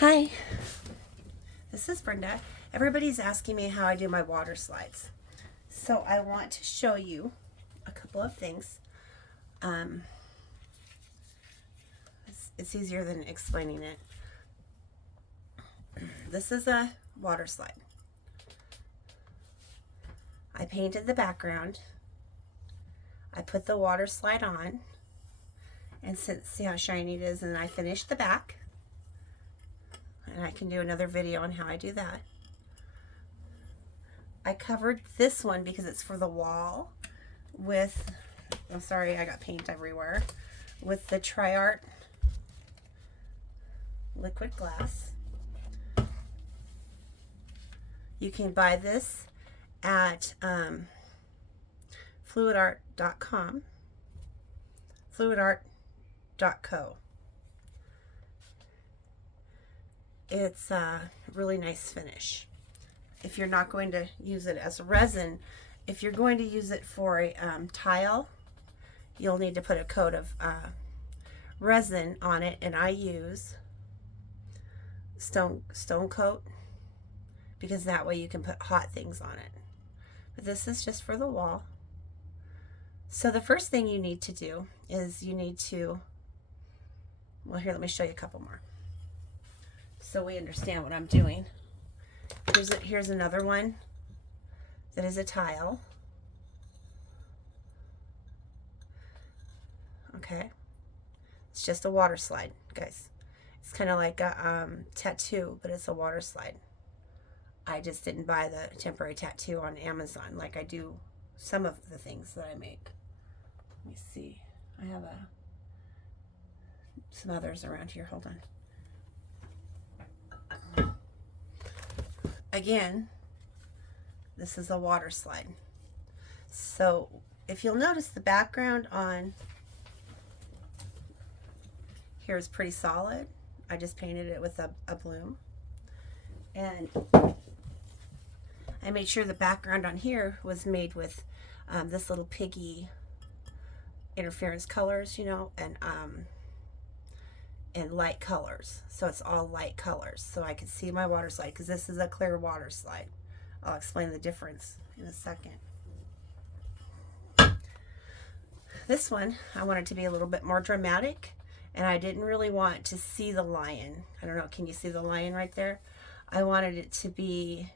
Hi, this is Brenda. Everybody's asking me how I do my water slides. So I want to show you a couple of things. It's easier than explaining it. This is a water slide. I painted the background. I put the water slide on and see how shiny it is, and then I finished the back. And I can do another video on how I do that. I covered this one because it's for the wall with, I'm sorry, I got paint everywhere, with the Tri-Art liquid glass. You can buy this at fluidart.com, fluidart.co. It's a really nice finish. If you're not going to use it as a resin, if you're going to use it for a tile, you'll need to put a coat of resin on it, and I use stone coat because that way you can put hot things on it. But this is just for the wall. So the first thing you need to do is you need to, well, here, let me show you a couple more so we understand what I'm doing. Here's another one that is a tile. Okay, it's just a water slide, guys. It's kind of like a tattoo, but it's a water slide. I just didn't buy the temporary tattoo on Amazon like I do some of the things that I make. Let me see. I have some others around here. Hold on. Again, this is a water slide. So if you'll notice, the background on here is pretty solid. I just painted it with a bloom. And I made sure the background on here was made with this little piggy interference colors, you know, and light colors. So it's all light colors. So I can see my water slide because this is a clear water slide. I'll explain the difference in a second. This one, I wanted to be a little bit more dramatic, and I didn't really want to see the lion. I don't know, can you see the lion right there? I wanted it to be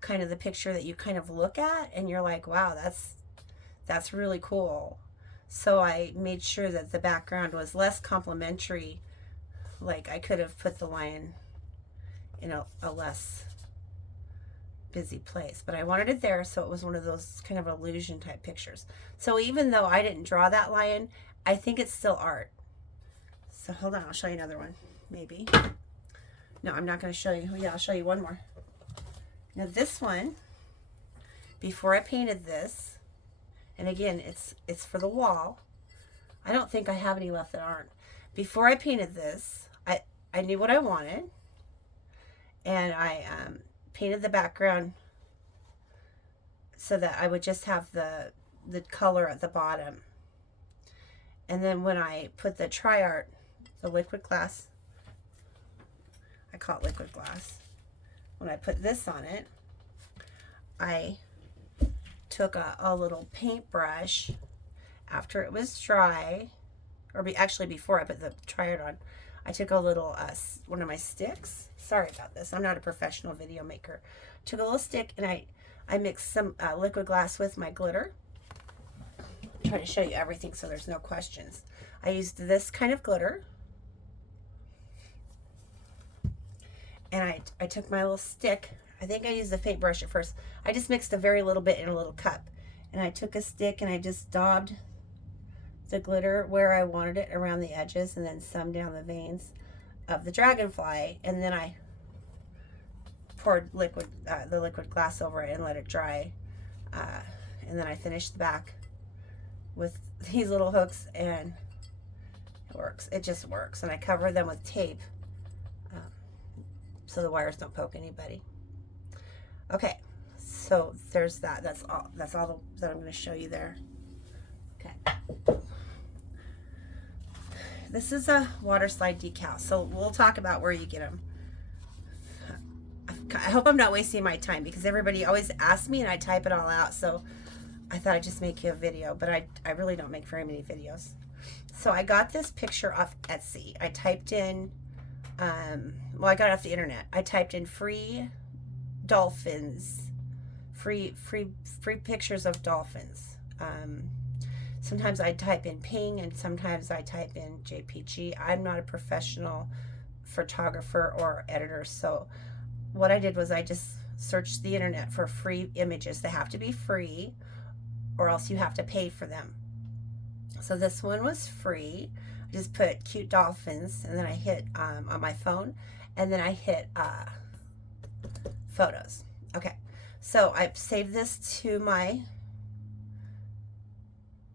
kind of the picture that you kind of look at and you're like, wow, that's really cool. So I made sure that the background was less complimentary. Like I could have put the lion in a less busy place, but I wanted it there, so it was one of those kind of illusion type pictures. So even though I didn't draw that lion, I think it's still art. So hold on, I'll show you another one, maybe. No, I'm not going to show you. Yeah, I'll show you one more. Now this one, before I painted this, and again, it's for the wall. I don't think I have any left that aren't. Before I painted this, I knew what I wanted, and I painted the background so that I would just have the color at the bottom. And then when I put the Tri-Art, the liquid glass, I call it liquid glass. When I put this on it, I took a little paintbrush after it was dry, or actually before I put the Tri-Art on, I took a little one of my sticks. Sorry about this, I'm not a professional video maker. Took a little stick and I mixed some liquid glass with my glitter. I'm trying to show you everything so there's no questions. I used this kind of glitter, and I took my little stick. I think I used the paintbrush at first. I just mixed a very little bit in a little cup. And I took a stick and I just daubed the glitter where I wanted it around the edges, and then some down the veins of the dragonfly. And then I poured the liquid glass over it and let it dry. And then I finished the back with these little hooks, and it works. It just works. And I cover them with tape so the wires don't poke anybody. Okay, so there's that. That's all that I'm going to show you there. Okay. this is a water slide decal, so we'll talk about where you get them. I hope I'm not wasting my time because everybody always asks me and I type it all out, so I thought I'd just make you a video, but I really don't make very many videos. So I got this picture off Etsy. I typed in, well, I got it off the internet. I typed in free dolphins, free pictures of dolphins. Sometimes I type in ping and sometimes I type in JPG. I'm not a professional photographer or editor, so what I did was I just searched the internet for free images. They have to be free or else you have to pay for them. So this one was free. I just put cute dolphins and then I hit on my phone and then I hit photos. Okay, so I saved this to my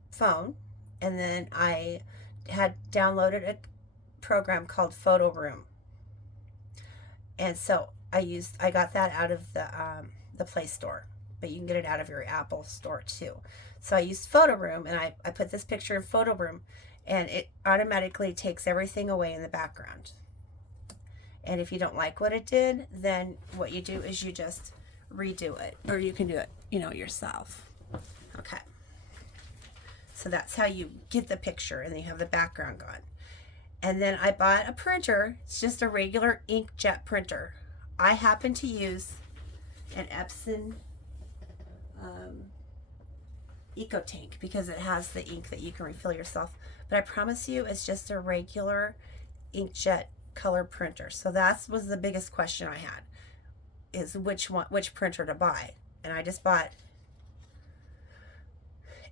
phone and then I had downloaded a program called Photo Room. And so I got that out of the Play Store, but you can get it out of your Apple Store too. So I used Photo Room and I put this picture in Photo Room and it automatically takes everything away in the background. And if you don't like what it did, then what you do is you just redo it, or you can do it, yourself. Okay. So that's how you get the picture and then you have the background gone. And then I bought a printer. It's just a regular inkjet printer. I happen to use an Epson EcoTank because it has the ink that you can refill yourself. But I promise you it's just a regular inkjet color printer. So that was the biggest question I had, is which printer to buy. And I just bought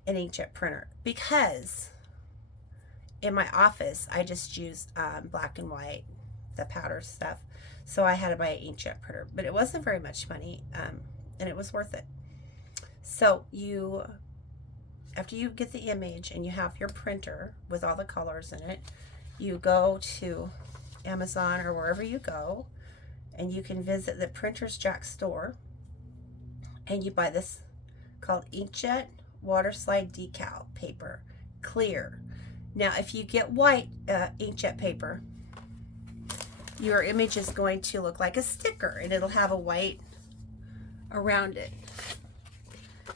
an inkjet printer because in my office I just used black and white, the powder stuff. So I had to buy an inkjet printer, but it wasn't very much money, and it was worth it. So after you get the image and you have your printer with all the colors in it, you go to Amazon or wherever you go, and you can visit the Printers Jack store, and you buy this called Inkjet Waterslide Decal Paper, clear. Now, if you get white inkjet paper, your image is going to look like a sticker and it'll have a white around it.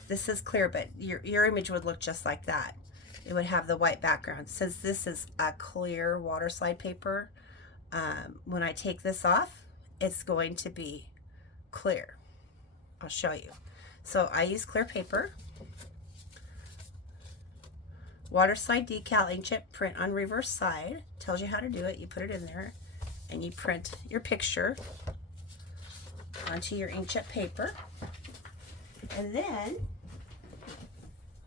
This is clear, but your image would look just like that. It would have the white background. Since this is a clear water slide paper, when I take this off, it's going to be clear. I'll show you. So I use clear paper. Water slide decal inkjet print on reverse side. Tells you how to do it. You put it in there and you print your picture onto your inkjet paper. And then,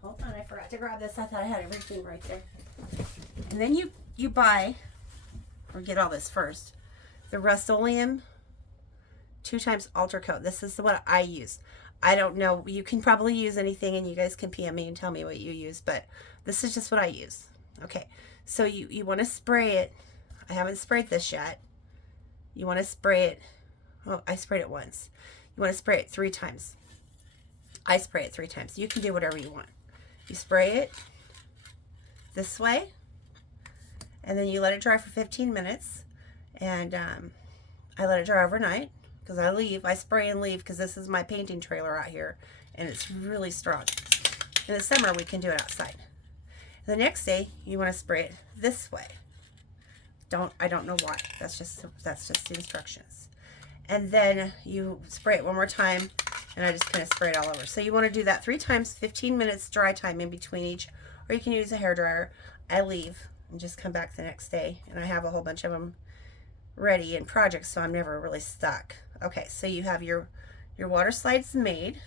hold on, I forgot to grab this. I thought I had everything right there. And then you buy, or get all this first, the Rust-Oleum 2x Ultra Coat. This is what I use. I don't know, you can probably use anything and you guys can PM me and tell me what you use, but this is just what I use. Okay, so you want to spray it. I haven't sprayed this yet. You want to spray it, oh, I sprayed it once. You want to spray it 3 times. I spray it 3 times. You can do whatever you want. You spray it this way, and then you let it dry for 15 minutes, and I let it dry overnight. Because I spray and leave because this is my painting trailer out here and it's really strong. In the summer we can do it outside. The next day you want to spray it this way. I don't know why. That's just the instructions. And then you spray it one more time and I just kind of spray it all over. So you want to do that 3 times, 15 minutes dry time in between each, or you can use a hairdryer. I leave and just come back the next day and I have a whole bunch of them ready in projects, so I'm never really stuck. Okay, so you have your water slides made.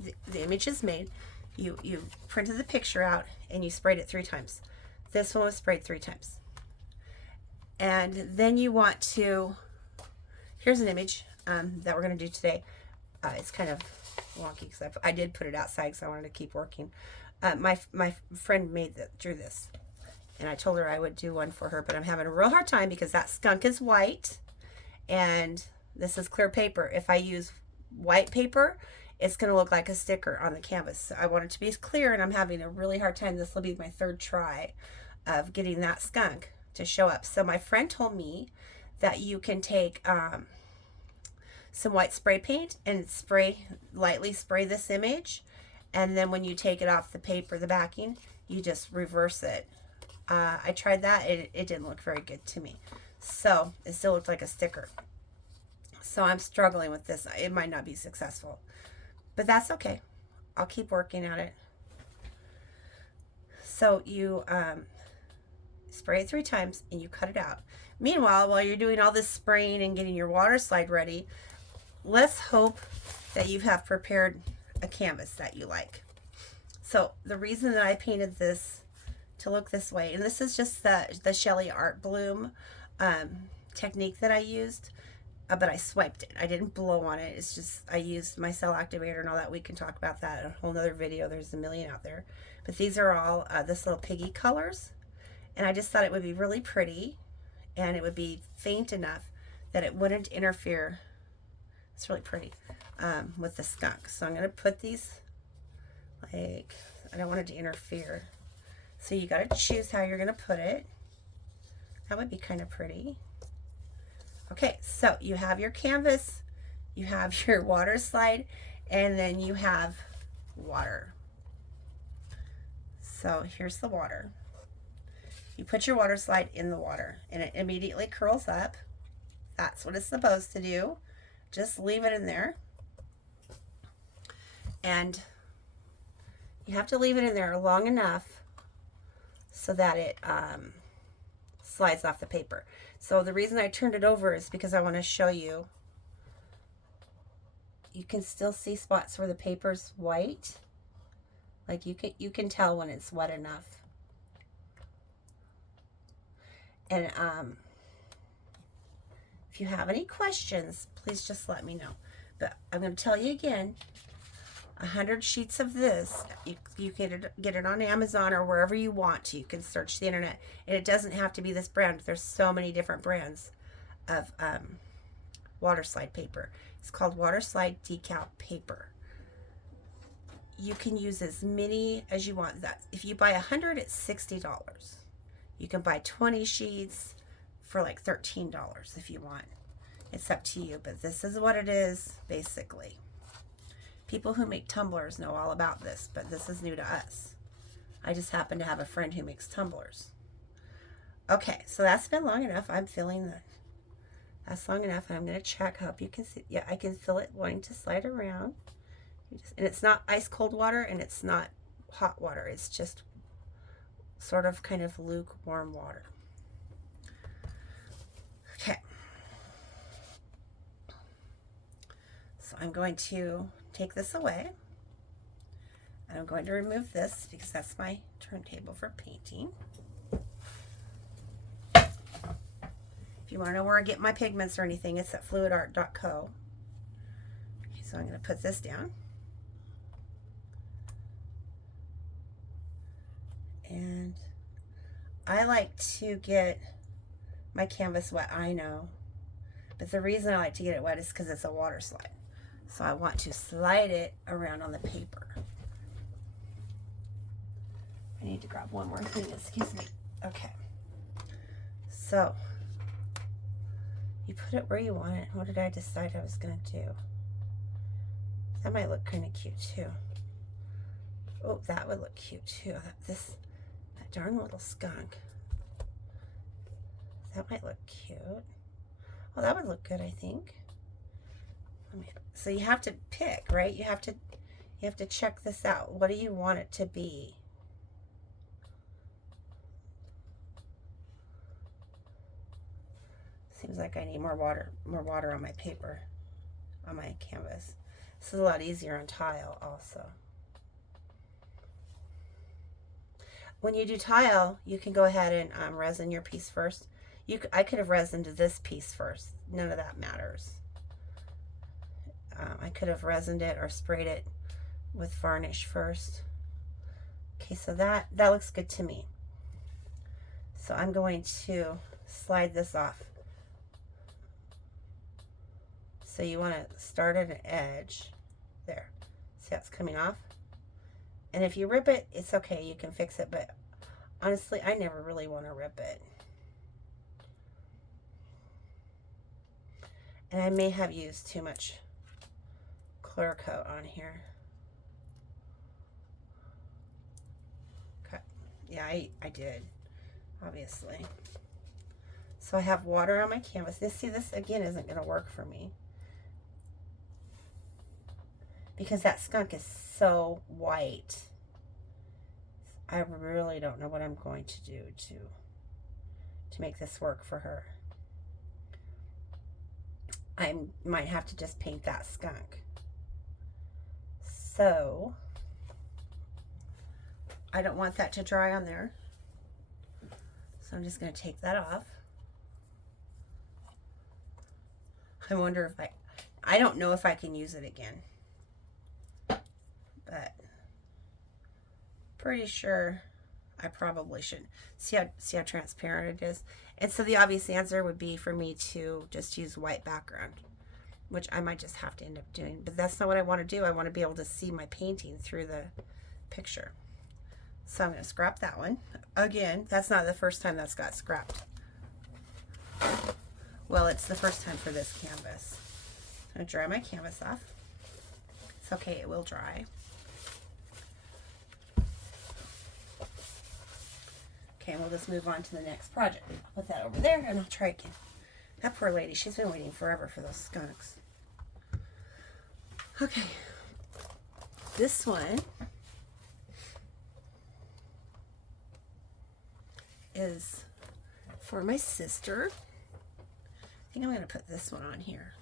The image is made. You printed the picture out and you sprayed it 3 times. This one was sprayed 3 times. And then you want to, here's an image that we're going to do today. It's kind of wonky because I did put it outside because I wanted to keep working. My friend drew this. And I told her I would do one for her, but I'm having a real hard time because that skunk is white and this is clear paper. If I use white paper, it's going to look like a sticker on the canvas. So I want it to be clear, and I'm having a really hard time. This will be my third try of getting that skunk to show up. So my friend told me that you can take some white spray paint and lightly spray this image, and then when you take it off the paper, the backing, you just reverse it. I tried that. It didn't look very good to me. So it still looked like a sticker. So I'm struggling with this. It might not be successful, but that's okay. I'll keep working at it. So you spray it 3 times and you cut it out. Meanwhile, while you're doing all this spraying and getting your water slide ready, let's hope that you have prepared a canvas that you like. So the reason that I painted this to look this way, and this is just the Shelly Art Bloom technique that I used, but I swiped it. I didn't blow on it. It's just I used my cell activator and all that. We can talk about that in a whole nother video. There's a million out there. But these are all this little piggy colors, and I just thought it would be really pretty, and it would be faint enough that it wouldn't interfere. It's really pretty with the skunk. So I'm going to put these, like, I don't want it to interfere. So you got to choose how you're going to put it. That would be kind of pretty. Okay, so you have your canvas, you have your water slide, and then you have water. So here's the water. You put your water slide in the water, and it immediately curls up. That's what it's supposed to do. Just leave it in there. And you have to leave it in there long enough so that it slides off the paper. So the reason I turned it over is because I want to show you. You can still see spots where the paper's white. Like you can tell when it's wet enough. And if you have any questions, please just let me know. But I'm going to tell you again, 100 sheets of this, you can get it on Amazon or wherever you want to. You can search the internet, and it doesn't have to be this brand. There's so many different brands of water slide paper. It's called water slide decal paper. You can use as many as you want. That if you buy 100, it's $60. You can buy 20 sheets for like $13 if you want. It's up to you, but this is what it is basically. People who make tumblers know all about this, but this is new to us. I just happen to have a friend who makes tumblers. Okay, so that's been long enough. I'm feeling that. That's long enough, and I'm going to check. I hope you can see. Yeah, I can feel it wanting to slide around. And it's not ice cold water, and it's not hot water. It's just sort of kind of lukewarm water. Okay. So I'm going to take this away, and I'm going to remove this because that's my turntable for painting. If you want to know where I get my pigments or anything, it's at fluidart.co. Okay, so I'm going to put this down. And I like to get my canvas wet, I know. But the reason I like to get it wet is because it's a water slide. So I want to slide it around on the paper. I need to grab one more thing, excuse me. Okay. So, you put it where you want it. What did I decide I was going to do? That might look kind of cute too. Oh, that would look cute too. That darn little skunk. That might look cute. Well, that would look good, I think. So you have to pick, right? You have to check this out. What do you want it to be? Seems like I need more water on my paper, on my canvas. This is a lot easier on tile also. When you do tile, you can go ahead and resin your piece first. I could have resined this piece first. None of that matters. I could have resined it or sprayed it with varnish first. Okay, so that looks good to me. So I'm going to slide this off. So you want to start at an edge there. See how it's coming off? And if you rip it, it's okay, you can fix it, but honestly, I never really want to rip it. And I may have used too much clear coat on here. Okay. Yeah, I did, obviously. So I have water on my canvas. See, this again isn't going to work for me, because that skunk is so white. I really don't know what I'm going to do to make this work for her. I might have to just paint that skunk. So I don't want that to dry on there. So I'm just going to take that off. I wonder if I don't know if I can use it again, but pretty sure I probably should. See how transparent it is? And so the obvious answer would be for me to just use white background, which I might just have to end up doing, but that's not what I want to do. I want to be able to see my painting through the picture. So I'm going to scrap that one. Again, that's not the first time that's got scrapped. Well, it's the first time for this canvas. I'm going to dry my canvas off. It's okay, it will dry. Okay, and we'll just move on to the next project. I'll put that over there and I'll try again. That poor lady, she's been waiting forever for those skunks. Okay, this one is for my sister. I think I'm going to put this one on here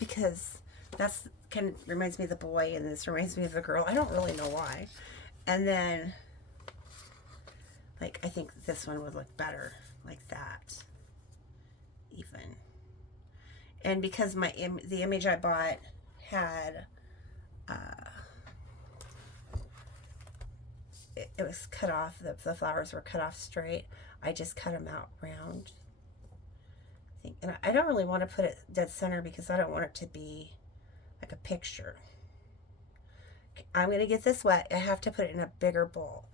because that's kind of reminds me of the boy and this reminds me of the girl. I don't really know why. And then, like, I think this one would look better like that even. And because the image I bought had it was cut off, the flowers were cut off straight, I just cut them out round. And I don't really want to put it dead center because I don't want it to be like a picture. I'm going to get this wet. I have to put it in a bigger bowl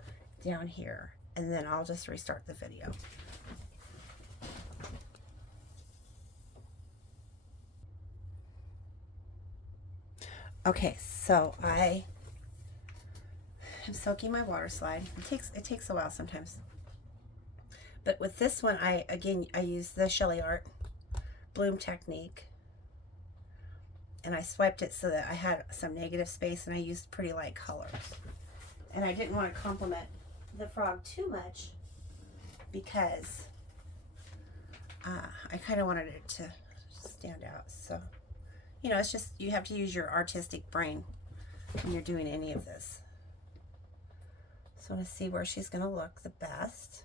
down here, and then I'll just restart the video. Okay, so I am soaking my water slide. It takes a while sometimes. But with this one, I use the Shelly Art Bloom technique, and I swiped it so that I had some negative space, and I used pretty light colors. And I didn't want to complement the frog too much because I kind of wanted it to stand out. So, you know, it's just, you have to use your artistic brain when you're doing any of this. So I want to see where she's going to look the best.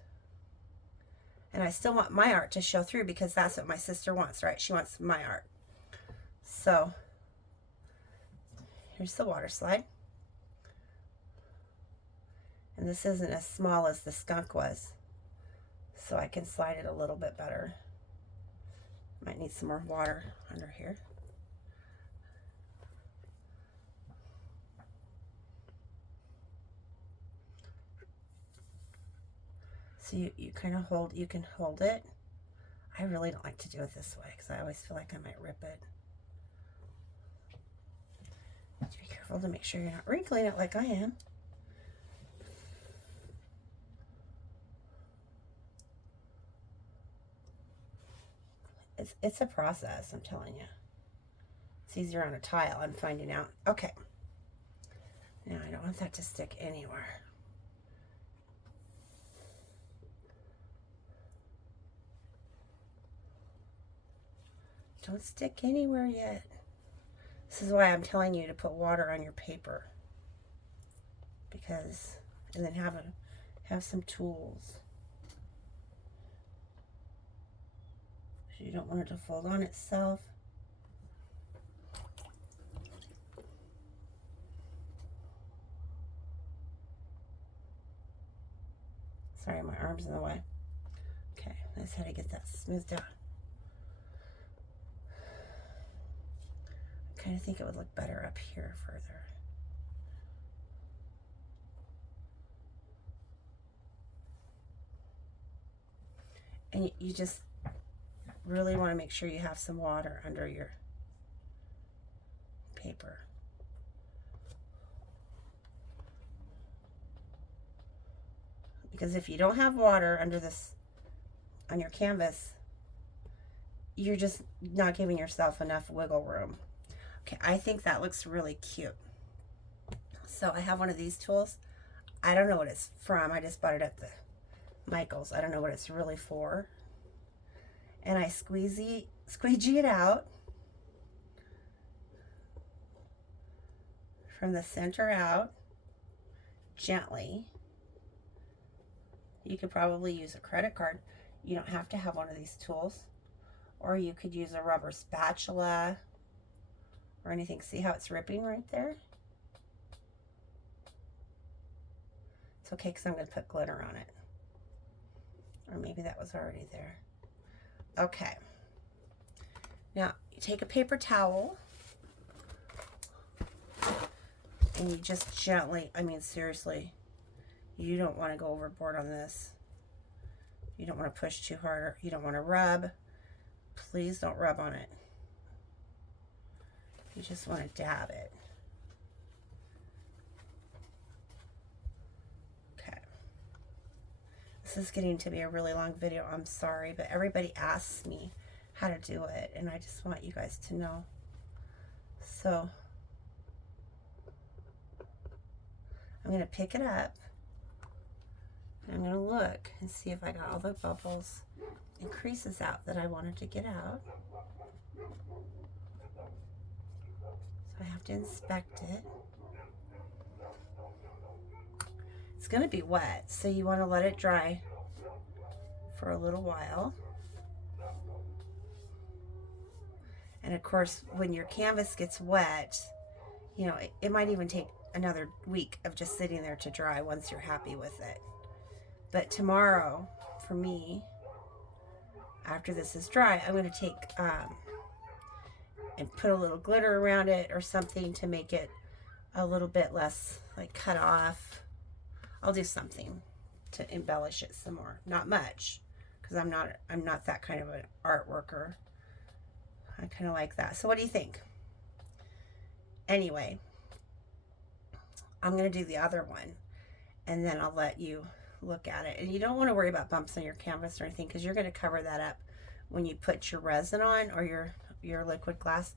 And I still want my art to show through because that's what my sister wants, right? She wants my art. So here's the water slide. And this isn't as small as the skunk was, so I can slide it a little bit better. Might need some more water under here. So you kind of hold, you can hold it. I really don't like to do it this way because I always feel like I might rip it. You have to be careful to make sure you're not wrinkling it like I am. It's a process, I'm telling you. It's easier on a tile, I'm finding out. Okay. Now I don't want that to stick anywhere. Don't stick anywhere yet. This is why I'm telling you to put water on your paper. Because, and then have some tools. So you don't want it to fold on itself. Sorry, my arm's in the way. Okay, that's how to get that smoothed out. kind of think it would look better up here further. And you just really want to make sure you have some water under your paper. Because if you don't have water under this, on your canvas, you're just not giving yourself enough wiggle room. Okay, I think that looks really cute. So I have one of these tools. I don't know what it's from. I just bought it at the Michael's. I don't know what it's really for. And I squeegee it out from the center out gently. You could probably use a credit card. You don't have to have one of these tools. Or you could use a rubber spatula or anything. See how it's ripping right there? It's okay because I'm going to put glitter on it. Or maybe that was already there. Okay. Now, you take a paper towel and you just gently, I mean, seriously, you don't want to go overboard on this. You don't want to push too hard. You don't want to rub. Please don't rub on it. You just want to dab it. Okay. This is getting to be a really long video. I'm sorry, but everybody asks me how to do it, and I just want you guys to know. So I'm going to pick it up. I'm going to look and see if I got all the bubbles and creases out that I wanted to get out. So I have to inspect it. It's going to be wet, so you want to let it dry for a little while. And of course, when your canvas gets wet, you know, it might even take another week of just sitting there to dry once you're happy with it. But tomorrow, for me, after this is dry, I'm going to take and put a little glitter around it or something to make it a little bit less like cut off. I'll do something to embellish it some more. Not much, because I'm not that kind of an art worker. I kind of like that. So what do you think? Anyway, I'm going to do the other one, and then I'll let you look at it. And you don't want to worry about bumps on your canvas or anything, because you're going to cover that up when you put your resin on, or your liquid glass.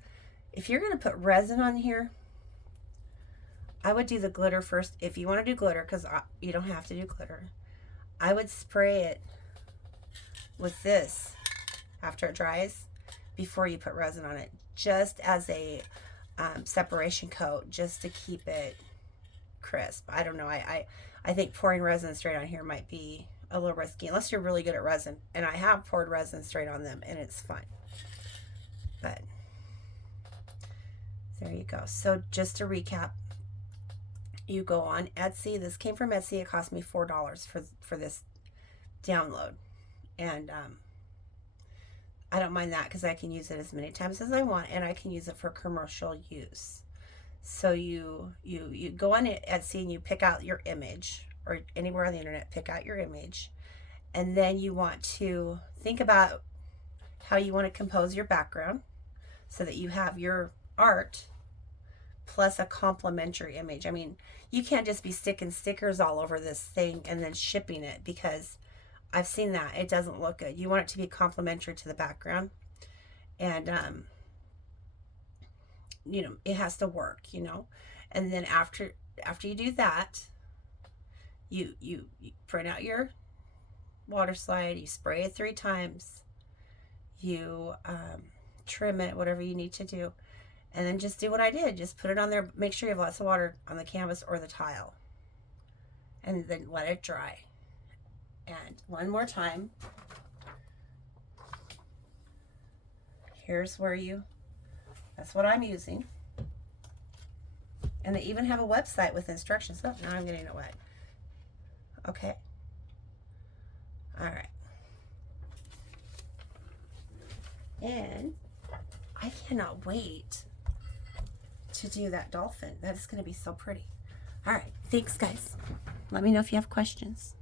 If you're going to put resin on here, I would do the glitter first. If you want to do glitter, because you don't have to do glitter, I would spray it with this after it dries before you put resin on it, just as a separation coat, just to keep it crisp. I don't know. I think pouring resin straight on here might be a little risky, unless you're really good at resin. And I have poured resin straight on them, and it's fun. But there you go. So just to recap, you go on Etsy. This came from Etsy. It cost me $4 for this download. And I don't mind that, because I can use it as many times as I want, and I can use it for commercial use. So you go on Etsy and you pick out your image, or anywhere on the internet, pick out your image, and then you want to think about how you want to compose your background so that you have your art plus a complementary image. I mean, you can't just be sticking stickers all over this thing and then shipping it, because I've seen that. It doesn't look good. You want it to be complementary to the background. And you know, it has to work, you know. And then after you do that, you print out your water slide, you spray it 3 times, you trim it, whatever you need to do, and then just do what I did. Just put it on there. Make sure you have lots of water on the canvas or the tile, and then let it dry. And one more time, here's where that's what I'm using. And they even have a website with instructions. Oh, now I'm getting it wet. Okay. All right. And I cannot wait to do that dolphin. That is going to be so pretty. All right. Thanks, guys. Let me know if you have questions.